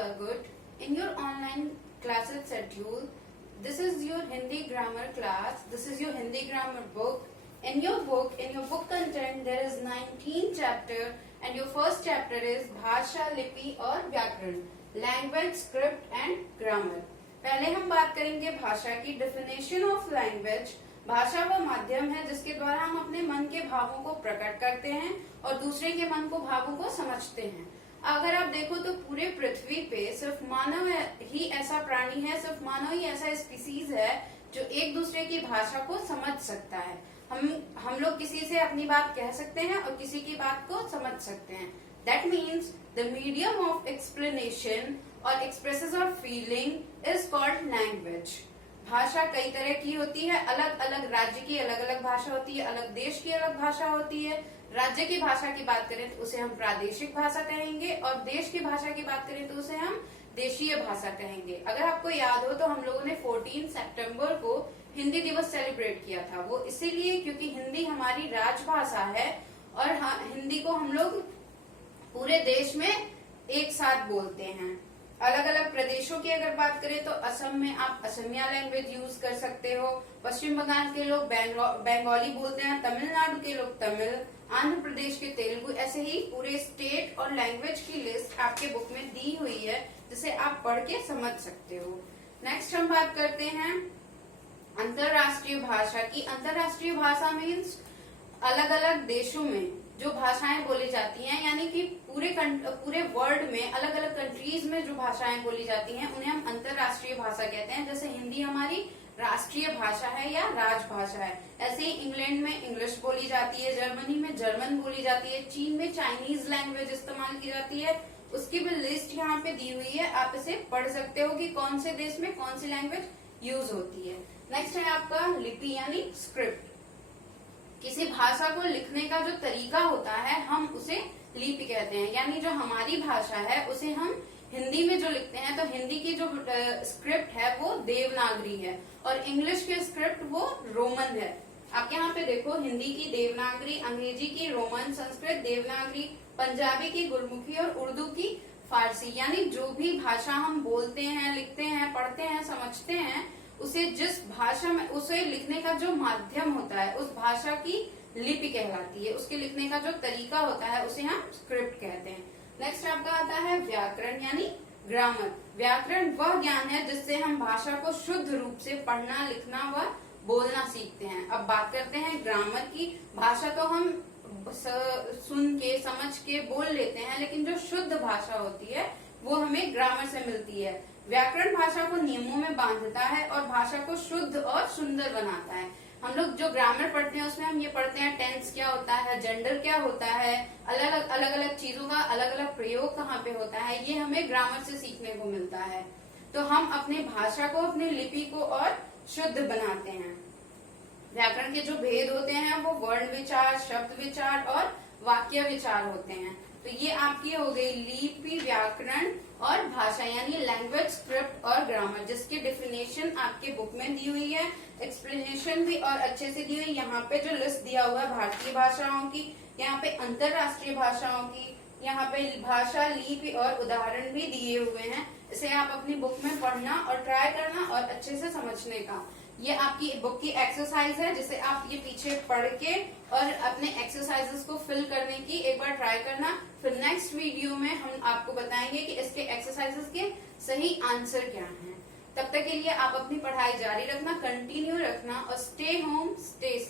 are good. In your online classes schedule, this is your Hindi grammar class. This is your Hindi grammar book. In your book content, there is 19 chapter and your first chapter is भाषा, लिपि और व्याकरण, language, script and grammar. पहले हम बात करेंगे भाषा की। डेफिनेशन ऑफ लैंग्वेज, भाषा वह माध्यम है जिसके द्वारा हम अपने मन के भावों को प्रकट करते हैं और दूसरे के मन को भावों को समझते हैं। अगर आप देखो तो पूरे पृथ्वी पे सिर्फ मानव ही ऐसा प्राणी है, सिर्फ मानव ही ऐसा स्पीसीज है जो एक दूसरे की भाषा को समझ सकता है। हम लोग किसी से अपनी बात कह सकते हैं और किसी की बात को समझ सकते हैं। That means the medium of explanation और एक्सप्रेसेस और फीलिंग इज कॉल्ड लैंग्वेज। भाषा कई तरह की होती है, अलग अलग राज्य की अलग अलग भाषा होती है, अलग देश की अलग भाषा होती है। राज्य की भाषा की बात करें तो उसे हम प्रादेशिक भाषा कहेंगे और देश की भाषा की बात करें तो उसे हम देशीय भाषा कहेंगे। अगर आपको याद हो तो हम लोगों ने 14 सितंबर को हिंदी दिवस सेलिब्रेट किया था। वो इसीलिए क्योंकि हिंदी हमारी राजभाषा है और हिंदी को हम लोग पूरे देश में एक साथ बोलते हैं। अलग अलग प्रदेशों की अगर बात करें तो असम में आप असमिया लैंग्वेज यूज कर सकते हो, पश्चिम बंगाल के लोग बंगाली बोलते हैं, तमिलनाडु के लोग तमिल, आंध्र प्रदेश के तेलुगु। ऐसे ही पूरे स्टेट और लैंग्वेज की लिस्ट आपके बुक में दी हुई है जिसे आप पढ़ के समझ सकते हो। नेक्स्ट हम बात करते हैं अंतरराष्ट्रीय भाषा की। अंतरराष्ट्रीय भाषा मीन्स अलग अलग देशों में जो भाषाएं बोली जाती हैं, यानी कि पूरे वर्ल्ड में अलग अलग कंट्रीज में जो भाषाएं बोली जाती हैं उन्हें हम अंतरराष्ट्रीय भाषा कहते हैं। जैसे हिंदी हमारी राष्ट्रीय भाषा है या राजभाषा है, ऐसे ही इंग्लैंड में इंग्लिश बोली जाती है, जर्मनी में जर्मन बोली जाती है, चीन में चाइनीज लैंग्वेज इस्तेमाल की जाती है। उसकी भी लिस्ट यहाँ पे दी हुई है, आप इसे पढ़ सकते हो कि कौन से देश में कौन सी लैंग्वेज यूज होती है। नेक्स्ट है आपका लिपि यानी स्क्रिप्ट। किसी भाषा को लिखने का जो तरीका होता है हम उसे लिपि कहते हैं, यानी जो हमारी भाषा है उसे हम हिंदी में जो लिखते हैं तो हिंदी की जो स्क्रिप्ट है वो देवनागरी है और इंग्लिश की स्क्रिप्ट वो रोमन है। आप यहाँ पे देखो, हिंदी की देवनागरी, अंग्रेजी की रोमन, संस्कृत देवनागरी, पंजाबी की गुरमुखी और उर्दू की फारसी। यानी जो भी भाषा हम बोलते हैं, लिखते हैं, पढ़ते हैं, समझते हैं, उसे जिस भाषा में उसे लिखने का जो माध्यम होता है उस भाषा की लिपि कहलाती है। उसके लिखने का जो तरीका होता है उसे हम स्क्रिप्ट कहते हैं। नेक्स्ट आपका आता है व्याकरण यानी ग्रामर। व्याकरण वह ज्ञान है जिससे हम भाषा को शुद्ध रूप से पढ़ना, लिखना व बोलना सीखते हैं। अब बात करते हैं ग्रामर की। भाषा तो हम सुन के समझ के बोल लेते हैं, लेकिन जो शुद्ध भाषा होती है वो हमें ग्रामर से मिलती है। व्याकरण भाषा को नियमों में बांधता है और भाषा को शुद्ध और सुंदर बनाता है। हम लोग जो ग्रामर पढ़ते हैं उसमें हम ये पढ़ते हैं टेंस क्या होता है, जेंडर क्या होता है, अलग अलग चीजों का अलग अलग प्रयोग कहाँ पे होता है, ये हमें ग्रामर से सीखने को मिलता है। तो हम अपनी भाषा को, अपनी लिपि को और शुद्ध बनाते हैं। व्याकरण के जो भेद होते हैं वो वर्ण विचार, शब्द विचार और वाक्य विचार होते हैं। तो ये आपकी हो गई लिपि, व्याकरण और भाषा यानी लैंग्वेज, स्क्रिप्ट और ग्रामर, जिसकी डेफिनेशन आपके बुक में दी हुई है, एक्सप्लेनेशन भी और अच्छे से दी हुई। यहाँ पे जो लिस्ट दिया हुआ है भारतीय भाषाओं की, यहाँ पे अंतरराष्ट्रीय भाषाओं की, यहाँ पे भाषा, लिपि और उदाहरण भी दिए हुए हैं। इसे आप अपनी बुक में पढ़ना और ट्राई करना और अच्छे से समझने का। ये आपकी बुक की एक्सरसाइज है जिसे आप ये पीछे पढ़ के और अपने एक्सरसाइजेस को फिल करने की एक बार ट्राई करना। फिर नेक्स्ट वीडियो में हम आपको बताएंगे कि इसके एक्सरसाइजेस के सही आंसर क्या हैं। तब तक के लिए आप अपनी पढ़ाई जारी रखना, कंटिन्यू रखना और स्टे होम, स्टे सेफ।